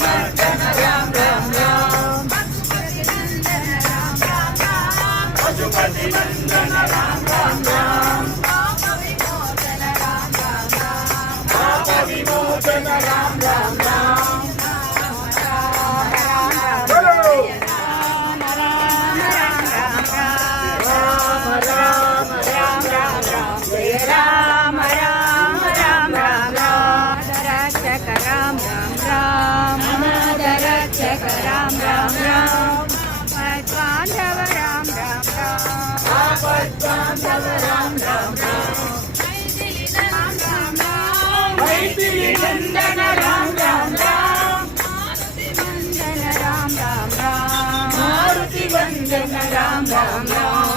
मर्दन राम राम राम पशुपति नंदन राम राम राम पाप विमोचन राम राम राम राम राम राम बांधव राम राम राम बांधव राम राम राम मैथिली नंदन राम राम राम मारुति वंदन राम राम राम मारुति वंदन राम राम राम